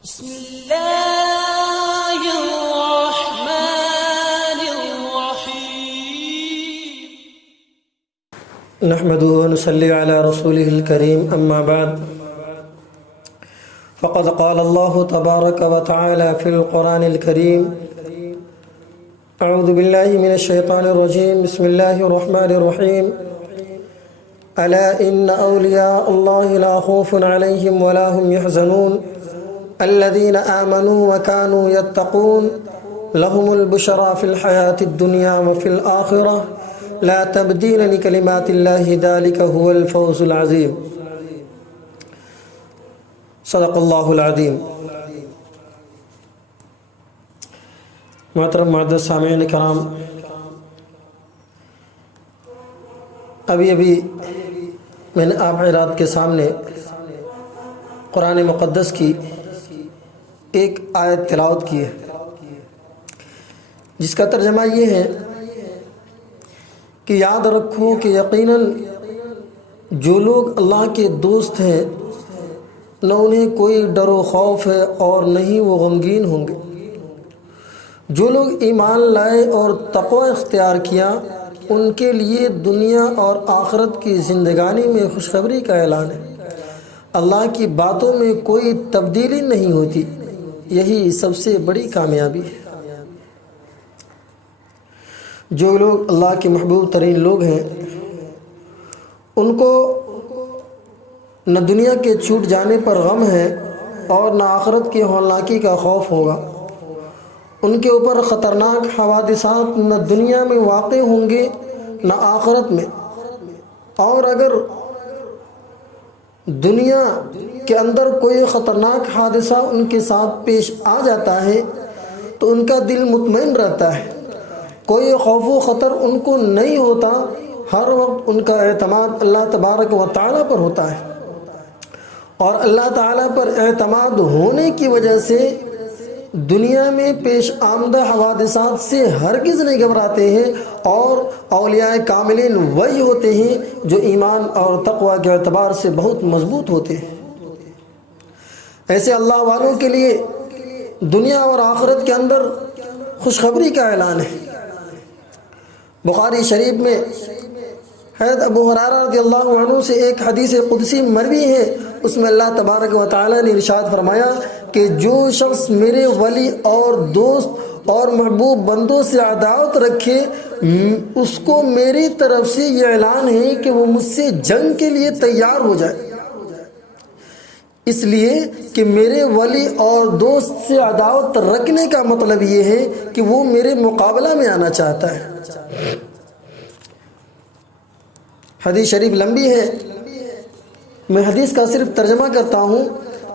بسم الله الرحمن الرحيم نحمده ونصلي على رسوله الكريم أما بعد فقد قال الله تبارك وتعالى في القرآن الكريم أعوذ بالله من الشيطان الرجيم بسم الله الرحمن الرحيم ألا إن أولياء الله لا خوف عليهم ولا هم يحزنون الذين آمنوا وكانوا يتقون لهم البشرى في الحياة الدنيا وفي الآخرة لا تبديل لكلمات الله ذلك هو الفوز العظيم صدق اللہ العظیم۔ محترم معزز سامعین کرام، ابھی میں نے آپ حضرات کے سامنے قرآن مقدس کی ایک آیت تلاوت کی ہے جس کا ترجمہ یہ ہے کہ یاد رکھو کہ یقیناً جو لوگ اللہ کے دوست ہیں نہ انہیں کوئی ڈر و خوف ہے اور نہ ہی وہ غمگین ہوں گے۔ جو لوگ ایمان لائے اور تقوی اختیار کیا ان کے لیے دنیا اور آخرت کی زندگانی میں خوشخبری کا اعلان ہے۔ اللہ کی باتوں میں کوئی تبدیلی نہیں ہوتی، یہی سب سے بڑی کامیابی ہے۔ جو لوگ اللہ کے محبوب ترین لوگ ہیں ان کو نہ دنیا کے چھوٹ جانے پر غم ہے اور نہ آخرت کی ہولناکی کا خوف ہوگا۔ ان کے اوپر خطرناک حوادثات نہ دنیا میں واقع ہوں گے نہ آخرت میں، اور اگر دنیا کے اندر کوئی خطرناک حادثہ ان کے ساتھ پیش آ جاتا ہے تو ان کا دل مطمئن رہتا ہے، کوئی خوف و خطر ان کو نہیں ہوتا، ہر وقت ان کا اعتماد اللہ تبارک و تعالیٰ پر ہوتا ہے، اور اللہ تعالیٰ پر اعتماد ہونے کی وجہ سے دنیا میں پیش آمدہ حوادثات سے ہرگز نہیں گھبراتے ہیں، اور اولیاء کاملین وہی ہوتے ہیں جو ایمان اور تقوی کے اعتبار سے بہت مضبوط ہوتے ہیں۔ ایسے اللہ والوں کے لیے دنیا اور آخرت کے اندر خوشخبری کا اعلان ہے۔ بخاری شریف میں حضرت ابو ہریرہ رضی اللہ عنہ سے ایک حدیث قدسی مروی ہے، اس میں اللہ تبارک و تعالیٰ نے ارشاد فرمایا کہ جو شخص میرے ولی اور دوست اور محبوب بندوں سے عداوت رکھے اس کو میری طرف سے یہ اعلان ہے کہ وہ مجھ سے جنگ کے لیے تیار ہو جائے۔ اس لیے کہ میرے ولی اور دوست سے عداوت رکھنے کا مطلب یہ ہے کہ وہ میرے مقابلہ میں آنا چاہتا ہے۔ حدیث شریف لمبی ہے، میں حدیث کا صرف ترجمہ کرتا ہوں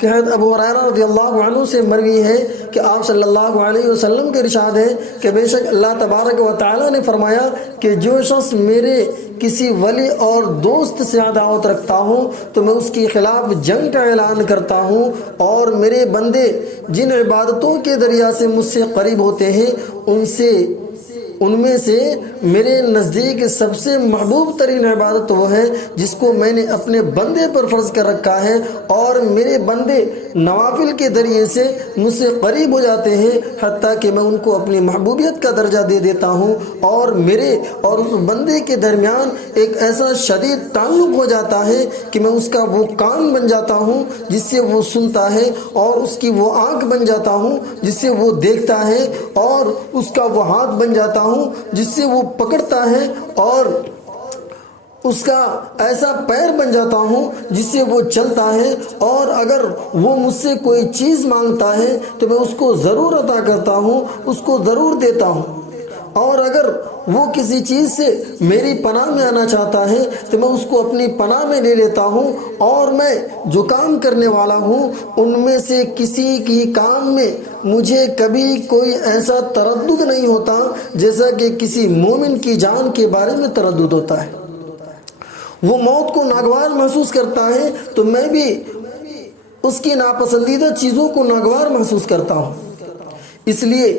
کہ حضرت ابو ہریرہ رضی اللہ عنہ سے مروی ہے کہ آپ صلی اللہ علیہ وسلم کے ارشاد ہے کہ بے شک اللہ تبارک و تعالیٰ نے فرمایا کہ جو شخص میرے کسی ولی اور دوست سے عداوت رکھتا ہوں تو میں اس کے خلاف جنگ کا اعلان کرتا ہوں، اور میرے بندے جن عبادتوں کے ذریعہ سے مجھ سے قریب ہوتے ہیں ان میں سے میرے نزدیک سب سے محبوب ترین عبادت وہ ہے جس کو میں نے اپنے بندے پر فرض کر رکھا ہے، اور میرے بندے نوافل کے ذریعے سے مجھ سے قریب ہو جاتے ہیں حتیٰ کہ میں ان کو اپنی محبوبیت کا درجہ دے دیتا ہوں، اور میرے اور اس بندے کے درمیان ایک ایسا شدید تعلق ہو جاتا ہے کہ میں اس کا وہ کان بن جاتا ہوں جس سے وہ سنتا ہے، اور اس کی وہ آنکھ بن جاتا ہوں جس سے وہ دیکھتا ہے، اور اس کا وہ ہاتھ بن جاتا ہوں جس سے وہ پکڑتا ہے، اور اس کا ایسا پیر بن جاتا ہوں جس سے وہ چلتا ہے، اور اگر وہ مجھ سے کوئی چیز مانگتا ہے تو میں اس کو ضرور عطا کرتا ہوں، اس کو ضرور دیتا ہوں، اور اگر وہ کسی چیز سے میری پناہ میں آنا چاہتا ہے تو میں اس کو اپنی پناہ میں لے لیتا ہوں، اور میں جو کام کرنے والا ہوں ان میں سے کسی کی کام میں مجھے کبھی کوئی ایسا تردد نہیں ہوتا جیسا کہ کسی مومن کی جان کے بارے میں تردد ہوتا ہے۔ وہ موت کو ناگوار محسوس کرتا ہے تو میں بھی اس کی ناپسندیدہ چیزوں کو ناگوار محسوس کرتا ہوں، اس لیے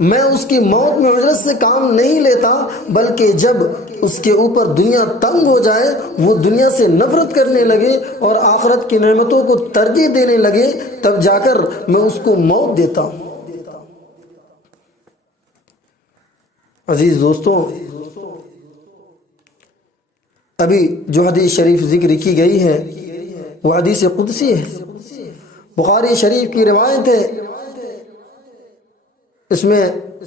میں اس کی موت میں عجلت سے کام نہیں لیتا، بلکہ جب اس کے اوپر دنیا تنگ ہو جائے، وہ دنیا سے نفرت کرنے لگے اور آخرت کی نعمتوں کو ترجیح دینے لگے، تب جا کر میں اس کو موت دیتا ہوں۔ عزیز دوستوں، ابھی جو حدیث شریف ذکر کی گئی ہے وہ حدیث قدسی ہے، بخاری شریف کی روایت ہے۔ اس میں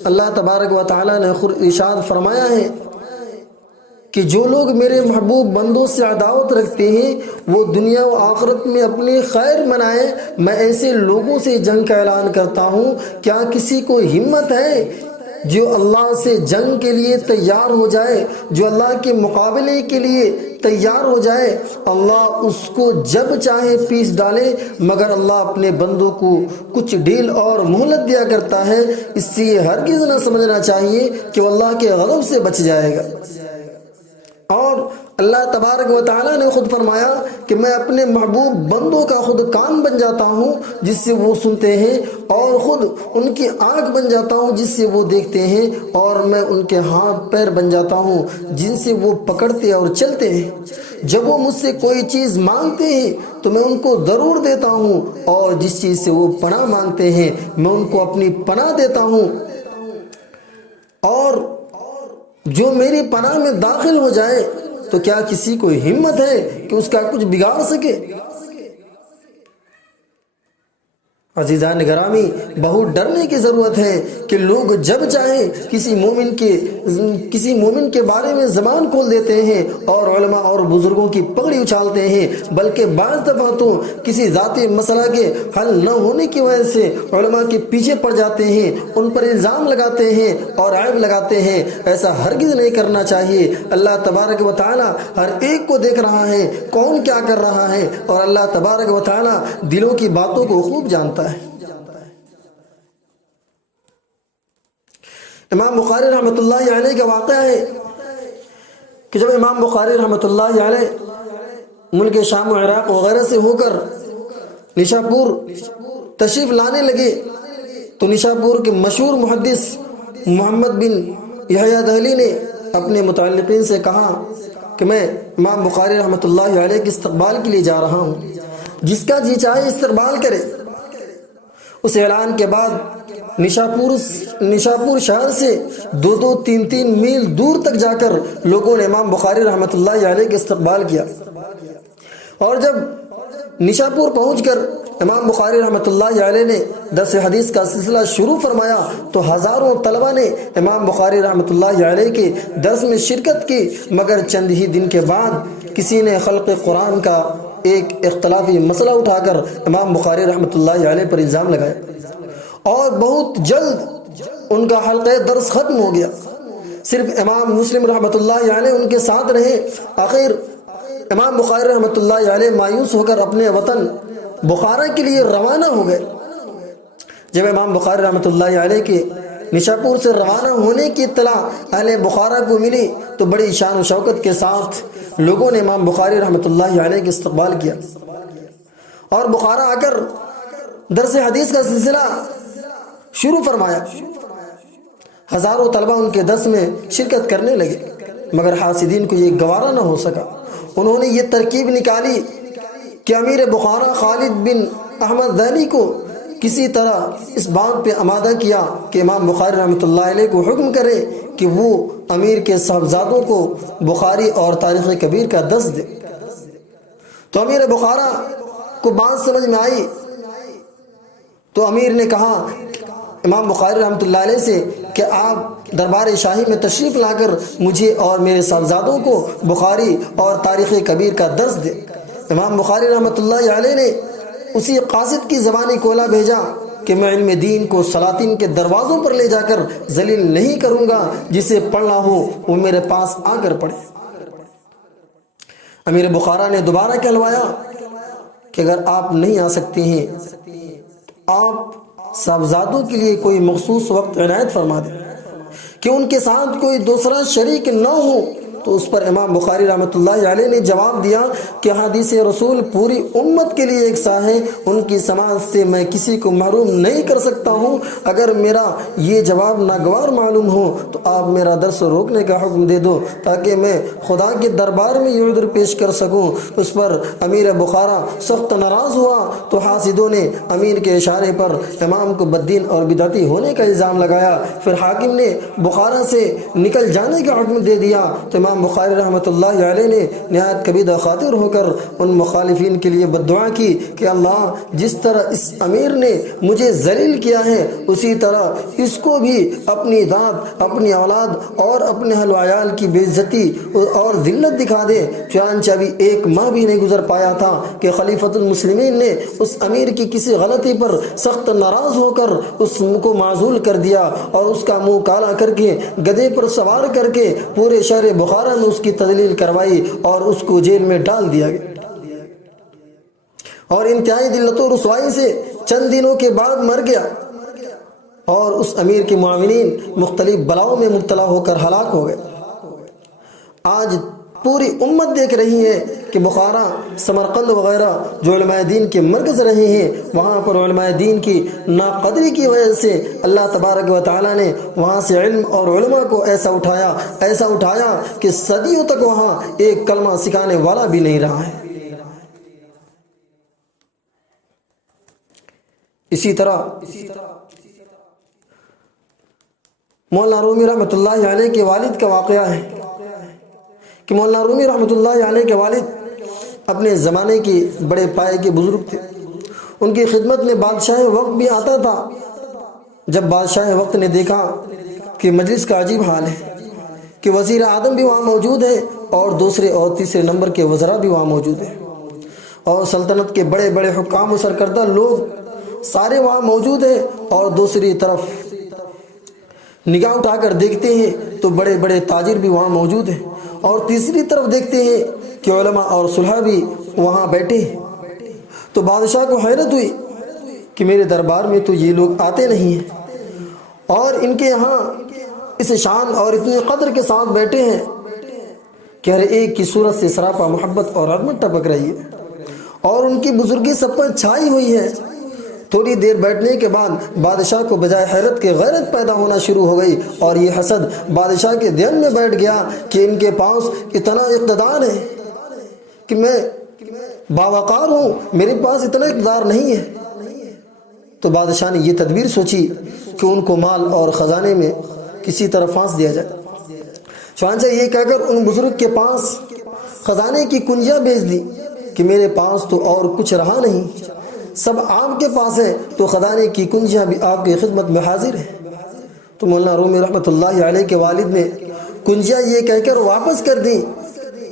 اللہ تبارک و تعالی نے خود ارشاد فرمایا ہے کہ جو لوگ میرے محبوب بندوں سے عداوت رکھتے ہیں وہ دنیا و آخرت میں اپنی خیر منائیں، میں ایسے لوگوں سے جنگ کا اعلان کرتا ہوں۔ کیا کسی کو ہمت ہے جو اللہ سے جنگ کے لیے تیار ہو جائے، جو اللہ کے مقابلے کے لیے تیار ہو جائے؟ اللہ اس کو جب چاہے پیس ڈالے، مگر اللہ اپنے بندوں کو کچھ ڈیل اور مہلت دیا کرتا ہے۔ اس سے یہ ہرگز نہ سمجھنا چاہیے کہ وہ اللہ کے غضب سے بچ جائے گا۔ اور اللہ تبارک و تعالیٰ نے خود فرمایا کہ میں اپنے محبوب بندوں کا خود کان بن جاتا ہوں جس سے وہ سنتے ہیں، اور خود ان کی آنکھ بن جاتا ہوں جس سے وہ دیکھتے ہیں، اور میں ان کے ہاتھ پیر بن جاتا ہوں جن سے وہ پکڑتے اور چلتے ہیں۔ جب وہ مجھ سے کوئی چیز مانگتے ہیں تو میں ان کو ضرور دیتا ہوں، اور جس چیز سے وہ پناہ مانگتے ہیں میں ان کو اپنی پناہ دیتا ہوں، اور جو میری پناہ میں داخل ہو جائے تو کیا کسی کو ہمت ہے کہ اس کا کچھ بگاڑ سکے؟ عزیزان گرامی، بہت ڈرنے کی ضرورت ہے کہ لوگ جب چاہیں کسی مومن کے بارے میں زبان کھول دیتے ہیں اور علماء اور بزرگوں کی پگڑی اچھالتے ہیں، بلکہ بعض دفعہ تو کسی ذاتی مسئلہ کے حل نہ ہونے کی وجہ سے علماء کے پیچھے پڑ جاتے ہیں، ان پر الزام لگاتے ہیں اور عیب لگاتے ہیں۔ ایسا ہرگز نہیں کرنا چاہیے۔ اللہ تبارک و تعالی ہر ایک کو دیکھ رہا ہے کون کیا کر رہا ہے، اور اللہ تبارک و تعالی دلوں کی باتوں کو خوب جانتا ہے۔ امام بخاری رحمۃ اللہ علیہ کا واقعہ ہے کہ جب امام بخاری رحمۃ اللہ علیہ ملک شام و عراق وغیرہ سے ہو کر نشاپور تشریف لانے لگے تو نشاپور کے مشہور محدث محمد بن یحییٰ دہلی نے اپنے متعلقین سے کہا کہ میں امام بخاری رحمۃ اللہ علیہ کے استقبال کے لیے جا رہا ہوں، جس کا جی چاہے استقبال کرے۔ اس اعلان کے بعد نشاپور شہر سے 2-3 میل دور تک جا کر لوگوں نے امام بخاری رحمۃ اللہ علیہ کے استقبال کیا، اور جب نشاپور پہنچ کر امام بخاری رحمۃ اللہ علیہ نے درس حدیث کا سلسلہ شروع فرمایا تو ہزاروں طلبہ نے امام بخاری رحمۃ اللہ علیہ کے درس میں شرکت کی، مگر چند ہی دن کے بعد کسی نے خلق قرآن کا ایک اختلافی مسئلہ اٹھا کر امام بخاری رحمۃ اللہ علیہ پر الزام لگایا، اور بہت جلد ان کا حلقہ درس ختم ہو گیا۔ صرف امام مسلم رحمۃ اللہ علیہ ان کے ساتھ رہے۔ آخر امام بخاری رحمۃ اللہ علیہ مایوس ہو کر اپنے وطن بخارا کے لیے روانہ ہو گئے۔ جب امام بخاری رحمۃ اللہ علیہ کے نشاپور سے روانہ ہونے کی اطلاع اہل بخارا کو ملی تو بڑی شان و شوکت کے ساتھ لوگوں نے امام بخاری رحمۃ اللہ علیہ کے استقبال کیا، اور بخارا آ کر درس حدیث کا سلسلہ شروع فرمایا۔ ہزاروں طلبہ ان کے درس میں شرکت کرنے لگے، مگر حاسدین کو یہ گوارا نہ ہو سکا۔ انہوں نے یہ ترکیب نکالی کہ امیر بخارا خالد بن احمد دہلی کو کسی طرح اس بات پہ آمادہ کیا کہ امام بخاری رحمۃ اللہ علیہ کو حکم کرے کہ وہ امیر کے صاحبزادوں کو بخاری اور تاریخ کبیر کا درس دے۔ تو امیر بخارا کو بات سمجھ میں آئی تو امیر نے کہا امام بخاری رحمۃ اللہ علیہ سے کہ آپ دربار شاہی میں تشریف لا کر مجھے اور میرے صاحبزادوں کو بخاری اور تاریخ کبیر کا درس دے۔ امام بخاری رحمۃ اللہ علیہ نے اسی قاصد کی زبانی کولا بھیجا کہ میں علم دین کو سلاطین کے دروازوں پر لے جا کر ذلیل نہیں کروں گا، جسے پڑھنا ہو وہ میرے پاس آ کر پڑھے۔ امیر بخارا نے دوبارہ کہلوایا کہ اگر آپ نہیں آ سکتے ہیں آپ صاحبزادوں کے لیے کوئی مخصوص وقت عنایت فرما دیں کہ ان کے ساتھ کوئی دوسرا شریک نہ ہو تو اس پر امام بخاری رحمۃ اللہ علیہ نے جواب دیا کہ حدیث رسول پوری امت کے لیے ایک سا ہے، ان کی سماعت سے میں کسی کو محروم نہیں کر سکتا ہوں۔ اگر میرا یہ جواب ناگوار معلوم ہو تو آپ میرا درس روکنے کا حکم دے دو تاکہ میں خدا کے دربار میں یہ عذر پیش کر سکوں۔ اس پر امیر بخارا سخت ناراض ہوا تو حاسدوں نے امیر کے اشارے پر امام کو بددین اور بدعتی ہونے کا الزام لگایا۔ پھر حاکم نے بخارا سے نکل جانے کا حکم دے دیا تو امام بخاری رحمۃ اللہ علیہ نے نہایت کبیدہ خاطر ہو کر ان مخالفین کے لیے بددعا کی کہ اللہ جس طرح اس امیر نے مجھے ذلیل کیا ہے اسی طرح اس کو بھی اپنی ذات، اپنی اولاد اور اپنے اہل و عیال کی بے عزتی اور ذلت دکھا دے۔ چنانچہ ابھی ایک ماہ بھی نہیں گزر پایا تھا کہ خلیفۃ المسلمین نے اس امیر کی کسی غلطی پر سخت ناراض ہو کر اس کو معزول کر دیا اور اس کا منہ کالا کر کے گدھے پر سوار کر کے پورے شہر بخارا میں اس کی تذلیل کروائی اور اس کو جیل میں ڈال دیا گیا، اور انتہائی ذلت و رسوائی سے چند دنوں کے بعد مر گیا، اور اس امیر کے معاونین مختلف بلاؤں میں مبتلا ہو کر ہلاک ہو گئے۔ آج پوری امت دیکھ رہی ہے کہ بخارا، سمرقند وغیرہ جو علماء دین کے مرکز رہے ہیں، وہاں پر علماء دین کی ناقدری کی وجہ سے اللہ تبارک و تعالیٰ نے وہاں سے علم اور علماء کو ایسا اٹھایا کہ صدیوں تک وہاں ایک کلمہ سکھانے والا بھی نہیں رہا ہے۔ اسی طرح مولانا رومی رحمۃ اللہ علیہ کے والد کا واقعہ ہے کہ مولانا رومی رحمۃ اللہ علیہ کے والد اپنے زمانے کے بڑے پائے کے بزرگ تھے۔ ان کی خدمت میں بادشاہ وقت بھی آتا تھا۔ جب بادشاہ وقت نے دیکھا کہ مجلس کا عجیب حال ہے کہ وزیر اعظم بھی وہاں موجود ہے اور دوسرے اور تیسرے نمبر کے وزراء بھی وہاں موجود ہیں، اور سلطنت کے بڑے بڑے حکام و سرکردہ لوگ سارے وہاں موجود ہیں، اور دوسری طرف نگاہ اٹھا کر دیکھتے ہیں تو بڑے بڑے تاجر بھی وہاں موجود ہیں، اور تیسری طرف دیکھتے ہیں کہ علماء اور صلحاء بھی وہاں بیٹھے ہیں۔ تو بادشاہ کو حیرت ہوئی کہ میرے دربار میں تو یہ لوگ آتے نہیں ہیں، اور ان کے یہاں اس شان اور اتنی قدر کے ساتھ بیٹھے ہیں کہ ہر ایک کی صورت سے سراپا محبت اور عظمت ٹپک رہی ہے، اور ان کی بزرگی سب پر چھائی ہوئی ہے۔ تھوڑی دیر بیٹھنے کے بعد بادشاہ کو بجائے حیرت کے غیرت پیدا ہونا شروع ہو گئی، اور یہ حسد بادشاہ کے دل میں بیٹھ گیا کہ ان کے پاس اتنا اقتدار ہے کہ میں باوقار ہوں، میرے پاس اتنا اقتدار نہیں ہے۔ تو بادشاہ نے یہ تدبیر سوچی کہ ان کو مال اور خزانے میں کسی طرح پھانس دیا جائے۔ چنانچہ یہ کہہ کر ان بزرگ کے پاس خزانے کی کنجیاں بھیج دی کہ میرے پاس تو اور کچھ رہا نہیں، سب آپ کے پاس ہے، تو خزانے کی کنجیاں بھی آپ کی خدمت میں حاضر ہیں۔ تو مولانا رومی رحمۃ اللہ علیہ کے والد نے کنجیاں یہ کہہ کر واپس کر دی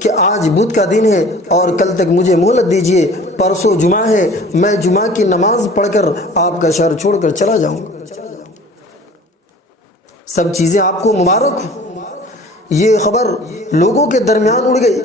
کہ آج بدھ کا دن ہے اور کل تک مجھے مہلت دیجیے، پرسوں جمعہ ہے، میں جمعہ کی نماز پڑھ کر آپ کا شہر چھوڑ کر چلا جاؤں۔ سب چیزیں آپ کو مبارک ہو۔ یہ خبر لوگوں کے درمیان اڑ گئی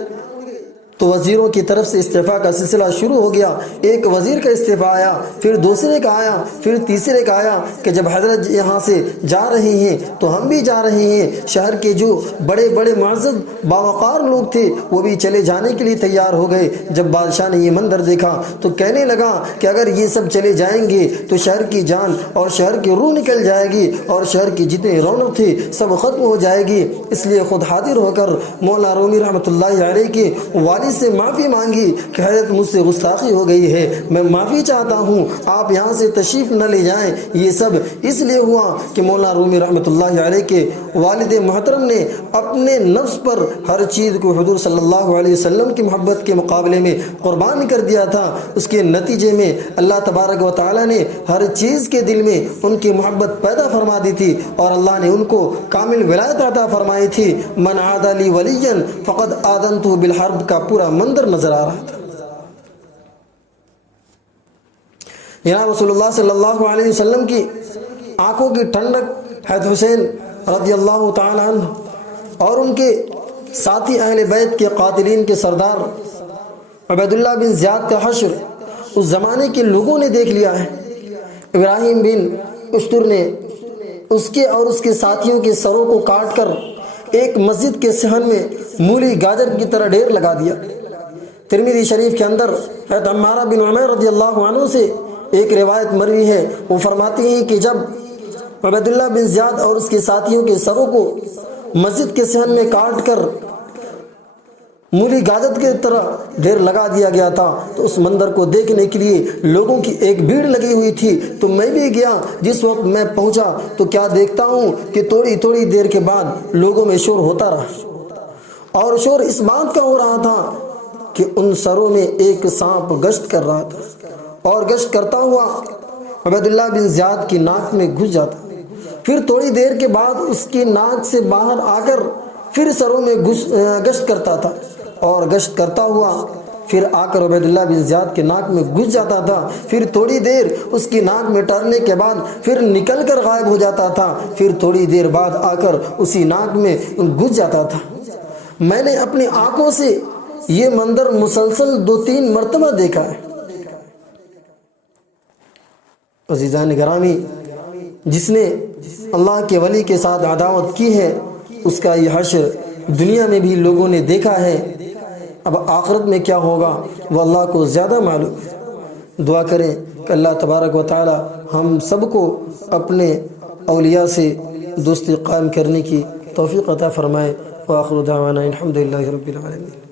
تو وزیروں کی طرف سے استعفاء کا سلسلہ شروع ہو گیا۔ ایک وزیر کا استعفاء آیا، پھر دوسرے کا آیا، پھر تیسرے کا آیا کہ جب حضرت یہاں سے جا رہے ہیں تو ہم بھی جا رہے ہیں۔ شہر کے جو بڑے بڑے معزز باوقار لوگ تھے وہ بھی چلے جانے کے لیے تیار ہو گئے۔ جب بادشاہ نے یہ منظر دیکھا تو کہنے لگا کہ اگر یہ سب چلے جائیں گے تو شہر کی جان اور شہر کی روح نکل جائے گی، اور شہر کی جتنی رونق تھی سب ختم ہو جائے گی۔ اس لیے خود حاضر ہو کر مولانا رومی رحمۃ اللہ علیہ کے والد سے معافی مانگی کہ حضرت مجھ سے گستاخی ہو گئی ہے، میں معافی چاہتا ہوں، آپ یہاں سے تشریف نہ لے جائیں۔ یہ سب اس لیے ہوا کہ مولانا رومی رحمۃ اللہ علیہ کے والد محترم نے اپنے نفس پر ہر چیز کو حضور صلی اللہ علیہ وسلم کی محبت کے مقابلے میں قربان کر دیا تھا۔ اس کے نتیجے میں اللہ تبارک و تعالیٰ نے ہر چیز کے دل میں ان کی محبت پیدا فرما دی تھی، اور اللہ نے ان کو کامل ولایت عطا فرمائی تھی۔ من عاد لی ولیا فقد آذنتہ بالحرب کا پورا منظر نظر آ رہا تھا۔ جناب رسول اللہ صلی اللہ علیہ وسلم کی آنکھوں کی ٹھنڈک حضرت حسین رضی اللہ تعالی عنہ اور ان کے ساتھی اہل بیت کے قاتلین کے سردار عبیداللہ بن زیاد کا حشر اس زمانے کے لوگوں نے دیکھ لیا ہے۔ ابراہیم بن اشتر نے اس کے اور اس کے ساتھیوں کے سروں کو کاٹ کر ایک مسجد کے صحن میں مولی گاجر کی طرح ڈھیر لگا دیا۔ ترمذی شریف کے اندر حضرت عمارہ بن عمیر رضی اللہ عنہ سے ایک روایت مروی ہے، وہ فرماتی ہیں کہ جب عبیداللہ بن زیاد اور اس کے ساتھیوں کے سروں کو مسجد کے صحن میں کاٹ کر مولی گاجر کی طرح ڈھیر لگا دیا گیا تھا، تو اس منظر کو دیکھنے کے لیے لوگوں کی ایک بھیڑ لگی ہوئی تھی، تو میں بھی گیا۔ جس وقت میں پہنچا تو کیا دیکھتا ہوں کہ تھوڑی دیر کے بعد لوگوں میں شور ہوتا رہا، اور شور اس بات کا ہو رہا تھا کہ ان سروں میں ایک سانپ گشت کر رہا تھا، اور گشت کرتا ہوا عبیداللہ بن زیاد کی ناک میں گھس جاتا، پھر تھوڑی دیر کے بعد اس کی ناک سے باہر آ کر پھر سروں میں گشت کرتا تھا، اور گشت کرتا ہوا پھر آ کر عبیداللہ بن زیاد کے ناک میں گھس جاتا تھا، پھر تھوڑی دیر اس کی ناک میں ٹرنے کے بعد پھر نکل کر غائب ہو جاتا تھا، پھر تھوڑی دیر بعد آ کر اسی ناک میں گھس جاتا تھا۔ میں نے اپنی آنکھوں سے یہ منظر مسلسل 2-3 مرتبہ دیکھا ہے۔ عزیزان گرامی، جس نے اللہ کے ولی کے ساتھ عداوت کی ہے، اس کا یہ حشر دنیا میں بھی لوگوں نے دیکھا ہے، اب آخرت میں کیا ہوگا وہ اللہ کو زیادہ معلوم ہے۔ دعا کریں کہ اللہ تبارک و تعالی ہم سب کو اپنے اولیاء سے دوستی قائم کرنے کی توفیق عطا فرمائے۔ وآخر دعوانا الحمدللہ رب العالمین۔